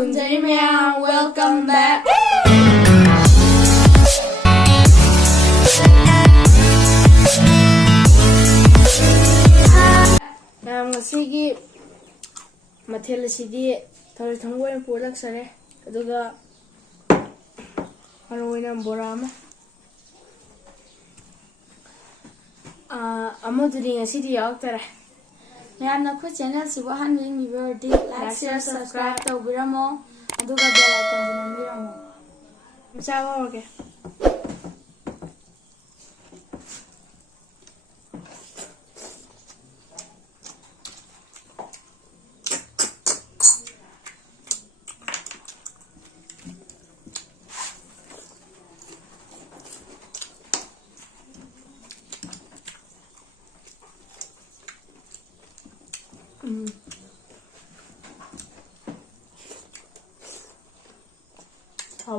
여러분들 명 welcome back. ngasi기 mathel asidi thori thangoi polak sare aduga haroina borama amoduri ngasidi yaktare ꯃꯌꯥꯝꯅ ꯑꯩꯈꯣꯏ ꯆꯦꯅꯦꯜꯁꯤꯕꯨ ꯑꯍꯥꯟꯕ ꯌꯦꯡꯕꯤꯕ ꯑꯣꯏꯔꯗꯤ ꯂꯥꯏꯛ ꯁꯤꯌꯔ subscribe ꯇꯧꯕꯤꯔꯝꯃꯣ ꯑꯗꯨꯒ ꯕꯦꯜ ꯑꯥꯏꯀꯟꯁꯨ ꯅꯝꯕꯤꯔꯝꯃꯣ ꯆꯥꯕ ꯍꯧꯔꯒꯦ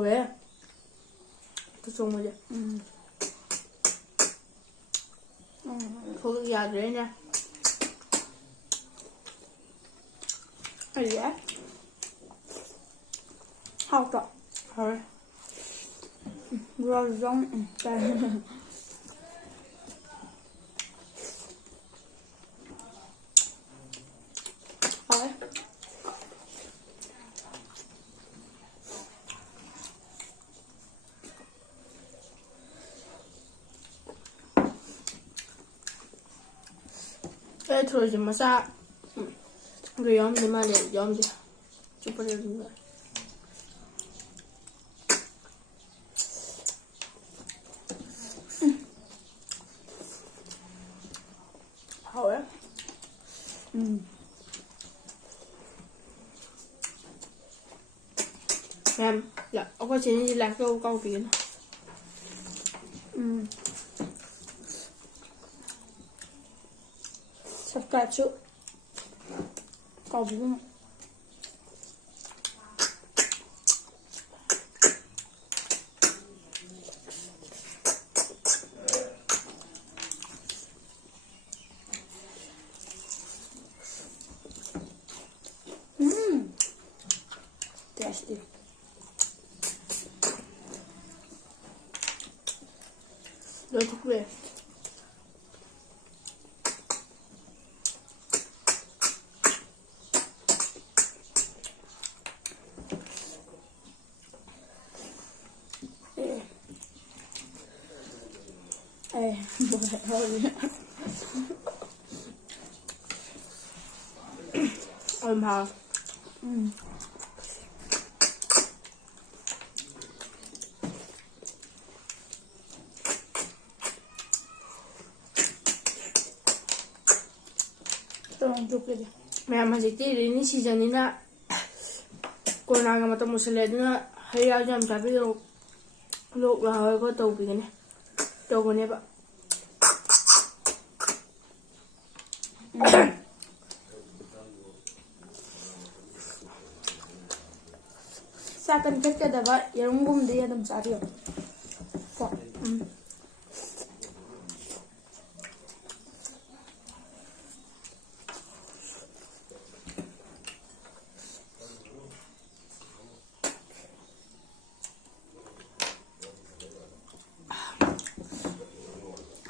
왜? 그 정도지. 거기 야들이냐? 아니야? 하우다. 헐. 뭐라 좀. 들어오지 마자. 그 염지 말이야, 염지. 쭈뿌리는 거야. 하오야? Em, dạ, ông có chuyện gì làm câu chuyện. Subscribe chứ. Câu chuyện. Tasty. Rồi thuốc về. Hả? Mẹ hꯧꯖꯤꯛꯇꯤ rainy seasonꯅꯤꯅ ꯀꯣꯔꯣꯅꯥꯒ ꯃꯇꯝ ꯃꯨꯁꯜꯂꯦ ꯑꯗꯨꯅ ꯍꯩ ꯔꯥꯁꯨ ꯌꯥꯝ ꯆꯥꯕꯤꯌꯣ ꯂꯣꯛ ꯂꯥꯍꯧꯔꯒ ꯇꯧꯕꯅꯦꯕ ꯆꯥꯛꯀꯟ ꯈꯠꯀꯗꯕ ꯌꯦꯔꯨꯝꯒꯨꯝꯕꯗꯤ ꯑꯗꯨꯝ ꯆꯥꯕꯤꯌꯣ ꯀꯣ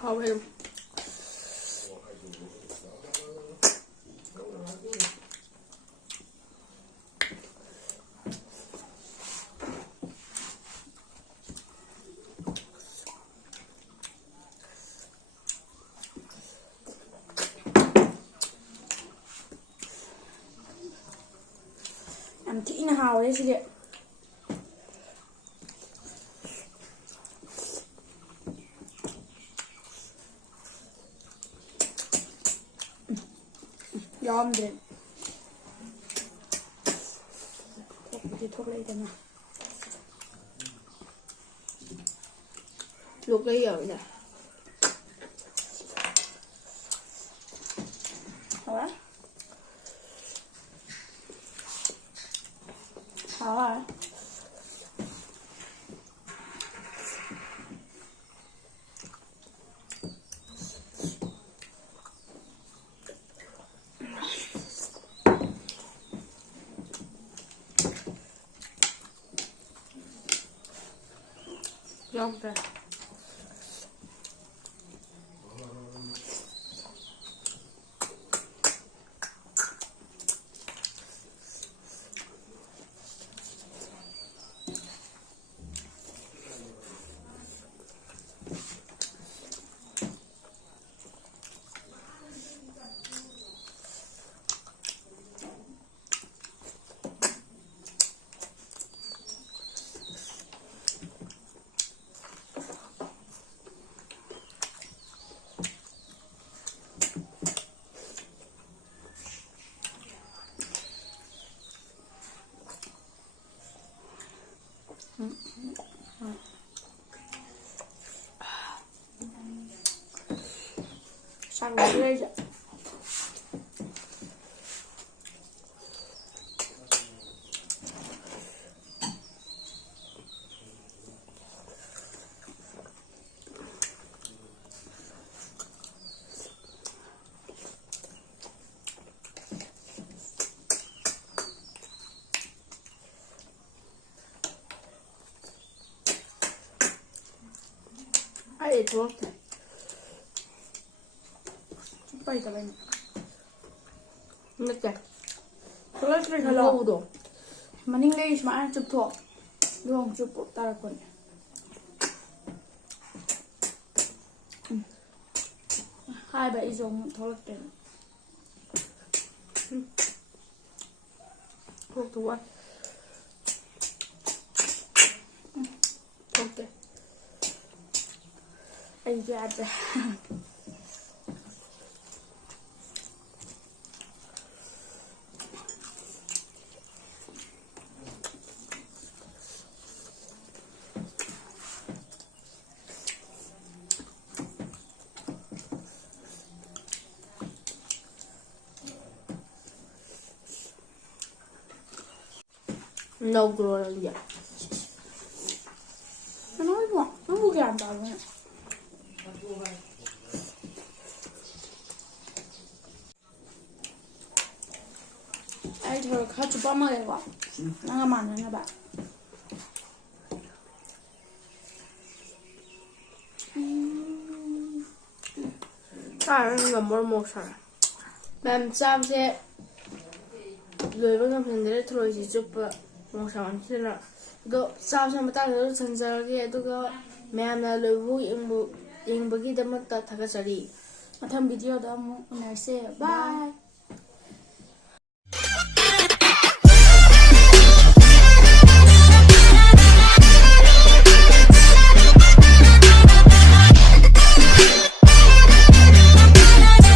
하오야. ꯌꯥꯝ ꯊꯤꯅ ꯍꯥꯎꯋꯦ ꯁꯤꯗꯤ ꯌꯥꯝꯗ꯭ꯔꯦ ꯊꯣꯛꯄꯗꯤ ꯊꯣꯛꯂꯛꯏꯗꯅ ꯂꯣꯛꯂꯩ ꯌꯥꯎꯋꯤꯗ ꯍꯥꯎꯋꯦ ꯍꯥꯎꯋꯦ Okay. Sang lên đấy. Ai itu? Bây giờ bên Nggak ya? Kalau terus Hello kalau dong. mending deh cuma ăn chụp thuộc luôn chụp bộ ta là quần hai bảy dùng thôi là tiền Không thú ăn. Okay. ai ra ra No grow ya. nó nói ngọt nó mua gà vào vậy ai thôi khá chụp bao nhiêu vậy nó ngon mà nè bạn Karang gamor mo sara. Ma'am cham se loiba ngam hendere throi ji chup mo saman thila. Do cham sa mata do sanjar ge aduga ma'am na loibu ingbu ingbagi damat ta thaga chari. mà thăm video đó muốn nói xe bye